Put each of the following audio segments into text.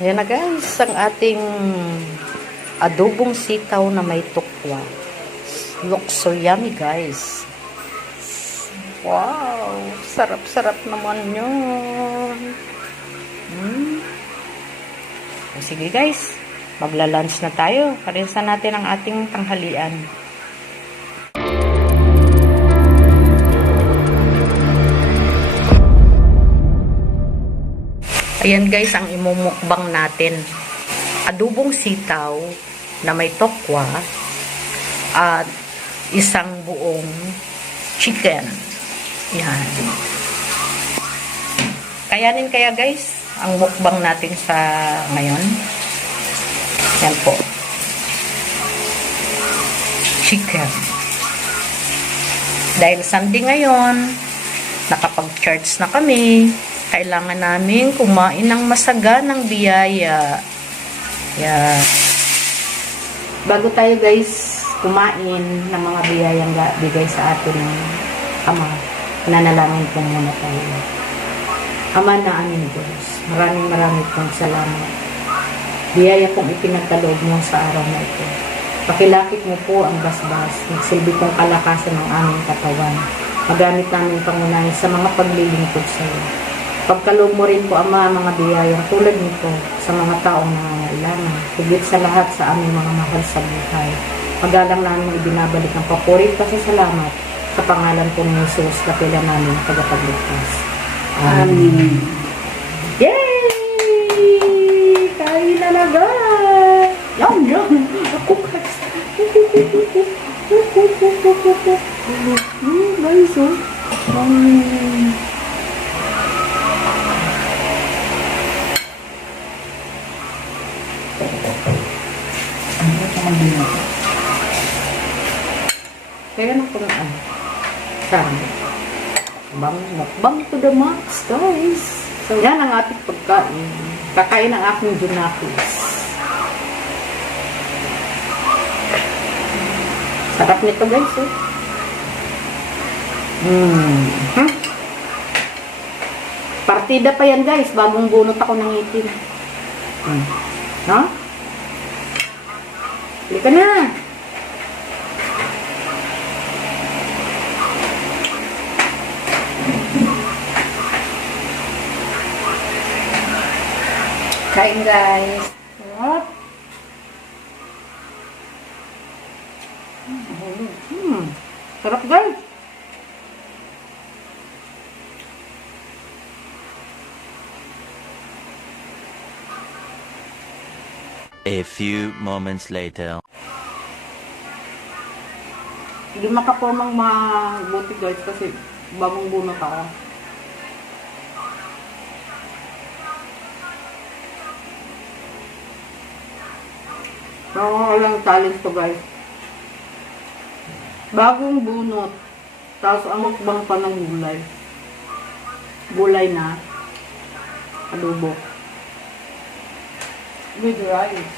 Ayan na guys, ang ating adobong sitaw na may tukwa. Looks so yummy guys. Wow, sarap-sarap naman yun. Sige guys, magla-lunch na tayo. Parinsan natin ang ating tanghalian. Ayan guys, ang imumukbang natin. Adobong sitaw na may tokwa at isang buong chicken. Yan. Kayanin kaya guys ang mukbang natin sa ngayon. Yan po. Chicken. Dahil Sunday ngayon, nakapag-charge na kami. Kailangan namin kumain ng masaganang biyaya. Yeah. Bago tayo guys kumain ng mga biyayang bigay sa atin ng Ama, nanalangin po muna tayo. Ama na aming Diyos, maraming pong salamat. Biyaya pong ipinagkaloob mo sa araw na ito. Pakilapit mo po ang basbas, magsilbi pong kalakasan ng aming katawan. Magamit namin pangunahin sa mga paglilingkod sa iyo. Pagkaloob mo rin po, Ama, mga biyayang tulad nito sa mga taong nangangailangan. Higit sa lahat sa aming mga mahal sa buhay. Magalang namin ibinabalik ang papuri at pasasalamat sa pangalan po ni Jesus, kapila namin tagapagligtas. Amen. Yay! Kain na na guys! Yum! Ako guys! Guys, oh! Kaya na po na mukbang to the max guys. So yan ang ating pagkain. Kakain ang aking junakis. Sarap nito guys, eh. Partida pa yan guys, bagong bunot ako ng itim. No? Halika na. Kain guys. What? Sarap guys. A few moments later. Hindi makapormang mabuti guys kasi bagong bunot ako. Walang challenge to guys. Bagong bunot. Tapos ang mukbang pa ng gulay. Gulay na adobo. With rice.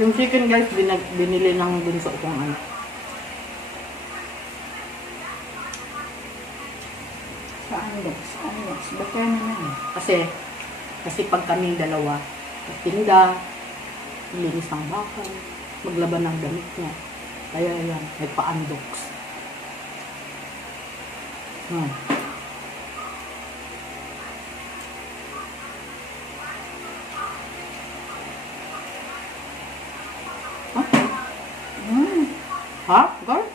Yung chicken guys, binili ng bunso kong ano. Saan guys? Ba't kaya naman? Kasi pag kaming dalawa, tinda, linis ng bakal, maglaban ng damit niya. Kaya yan, may pa-unbox. Ha? Girl?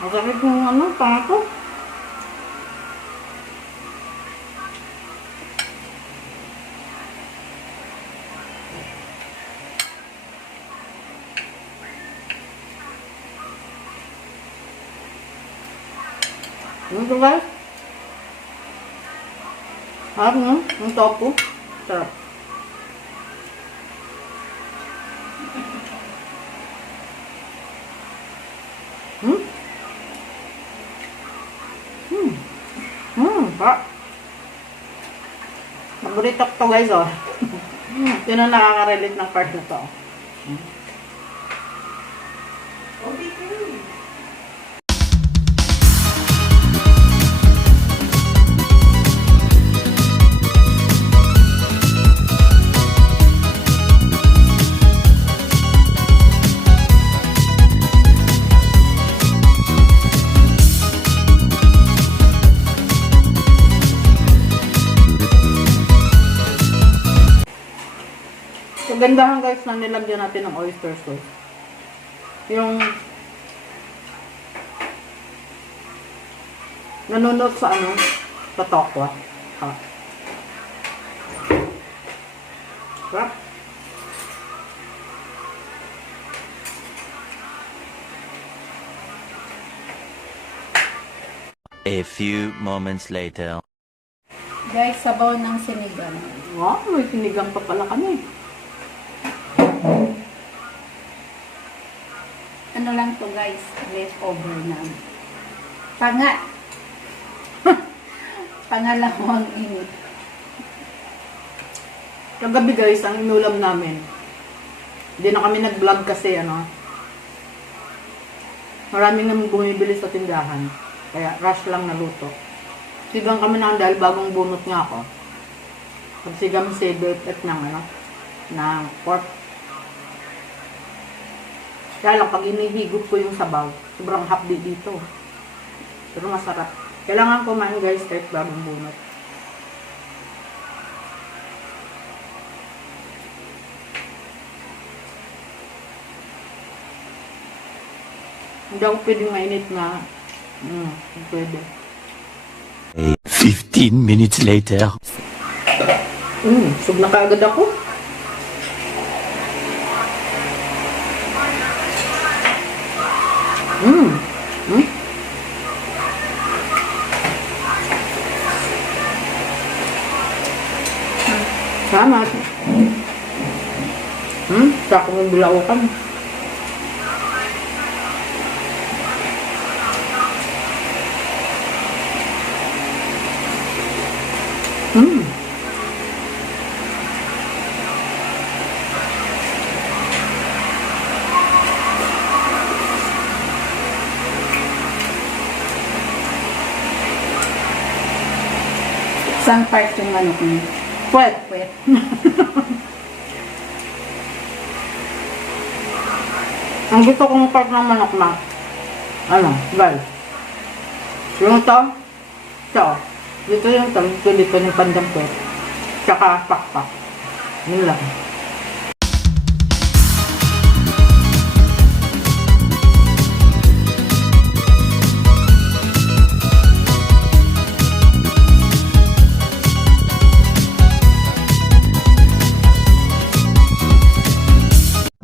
Masakit yung ano, panga ko. Ito guys. Harap nyo, yung tofu. Sarap. Pa. Paborito ko to guys, oh. Yun ang nakaka-relate ng part na to. kagandahan guys na nilagyan natin ng oyster sauce. Yung nanunod sa ano, sa tokwa. Ha. Sarap. A few moments later. Guys, sabaw ng sinigang. Wow, may sinigang pa pala kami. Ano lang to guys, leftover na. Panga. Pangalawang init. Kagabi guys, ang inulam namin. Hindi na kami nag-vlog kasi ano. Maraming naman bumibili sa tindahan. Kaya rush lang naluto. Sigang kami na dahil bagong bunot nga ako. Pagsigang sibit at ng ano, ng pork. Kaya lang, pag inihigop ko yung sabaw, sobrang hapdi dito. Pero masarap. Kailangan kumain guys kahit bagong bunot. Hindi ako pwedeng mainit na. Pwede. 15 minutes later. Sug na kaagad ako. Salamat. Sa akong bilaukan. Saan part yung manok niya? Pwet. Puwet. Ang gusto kong part ng manok na, ano, guys. Yung ito, dito yung dito yung pandang pwet. Tsaka pakpak. Yun lang.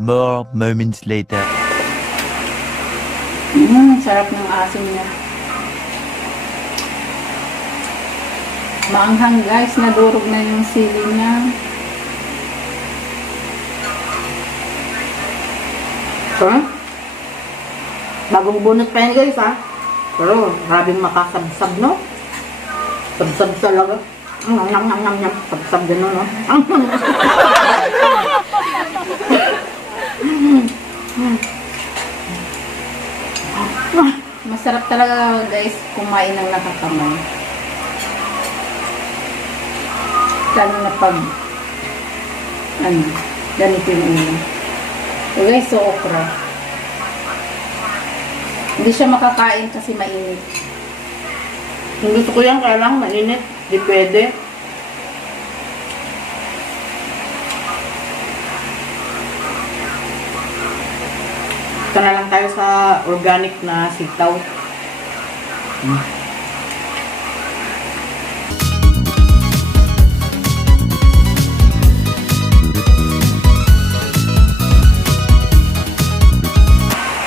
More moments later. Sarap ng asin niya. Maanghang guys, nadurog na yung sili niya. So, bagong bunot pa yan guys ha. Pero, maraming makasabsab no? Sabsab talaga. Nyam. Sabsab gano'n no? Masarap talaga guys kumain ng nakakamay. Lalo na pag ganito yung ulo. So guys, so okra. Hindi siya makakain kasi mainit. Kung gusto ko yan, kaya lang mainit. Di pwede. Ito na lang tayo sa organic na sitaw.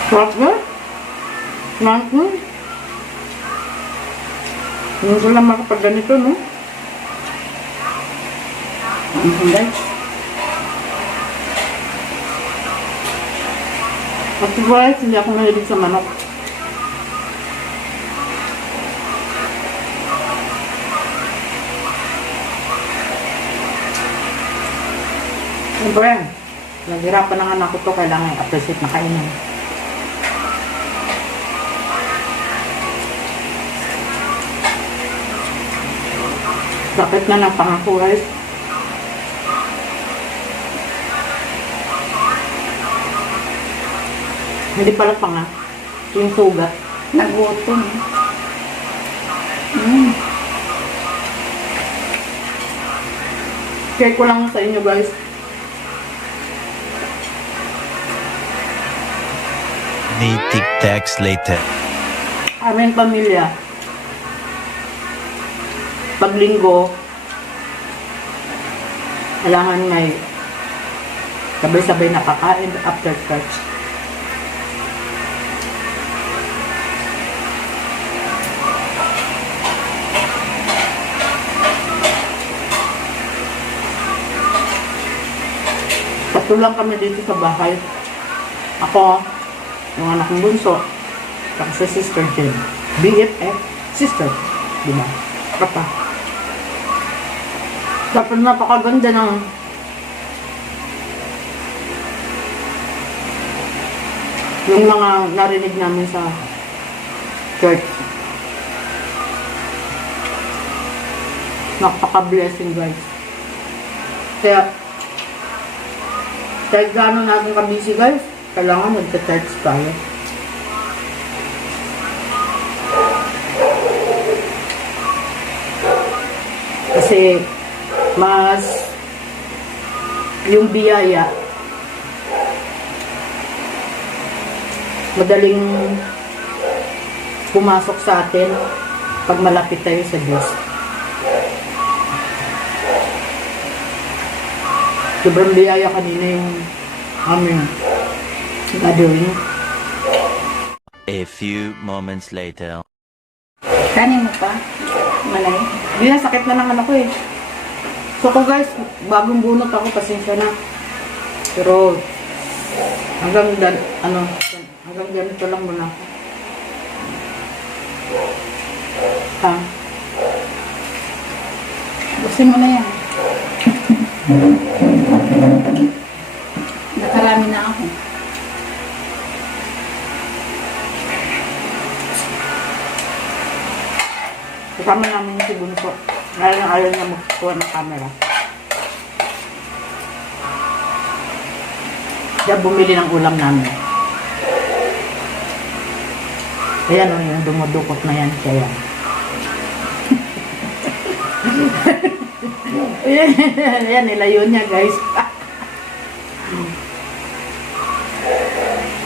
Sarap ba? Sarap ba? Hindi ko lang makapag ganito, no? Guys, At guys, hindi ako mahilig sa manok. Siyempre, naghirapan ng anak ko to, kailangan i-appreciate na kainin. Sakit na ng pangako guys. Hindi pala panga. Yung sugat. nagutom. Share ko lang sa inyo guys. Many tic-tacs later. Aming pamilya, pag linggo, kailangan may sabay-sabay na kakain after church. Tatlo lang kami dito sa bahay. Ako, yung anak ng bunso, saka sa sister Jen. BFF, sister. Diba? Papa. Dapat napakaganda ng yung mga narinig namin sa church. Napaka-blessing, guys. Kaya, kahit gano'n natin kabisi, guys, kailangan magka-church tayo. Kasi, mas yung biyaya, madaling pumasok sa atin pag malapit tayo sa Diyos. Sobrang biyaya kanina yung aming gathering. A few moments later. Kanin mo pa? Malay. Hindi na, sakit na naman ako eh. So ko guys, bagong bunot ako, pasensya na. Pero, hanggang ganito lang muna ako. Ha? Gusto mo na yan. Nakarami na ako. Kasama namin si Bunso. Ayaw niya magkuha ng camera. Kaya bumili ng ulam namin. Ayan o, yung dumudukot na yan siya yan. Ayan, nilayo niya guys.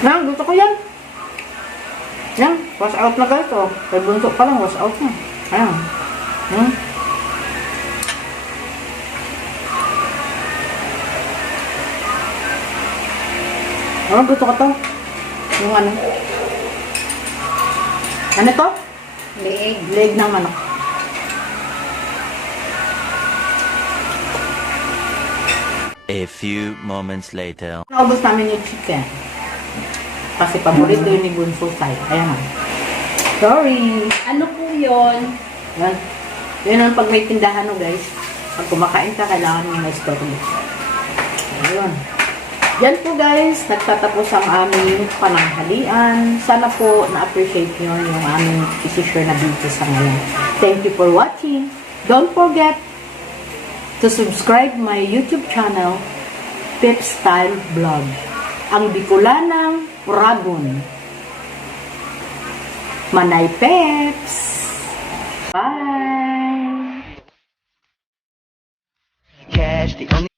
Nang, gusto ko yan. Yan, wash out na guys o. Kay Bunso pa lang, wash out na. Ayan. Ano gusto ko to? Yung ano? Ano to? Leeg. Leg ng manok. A few moments later. Naubos namin yung chicken. Kasi paborito yun ni Bunso Sai. Ayan. Sorry. Ano po yun? Yan. Yun ang pag may tindahan no guys. Pag kumakain ka, kailangan mo na-store mo. Ayun. Yan po guys, nagtatapos ang aming pananghalian. Sana po na-appreciate nyo yung aming isi-share na video sa ngayon. Thank you for watching. Don't forget to subscribe my YouTube channel, Pep Style Vlog. Ang Bicolanang Ragon. Manay Peps! Bye! Cash, the only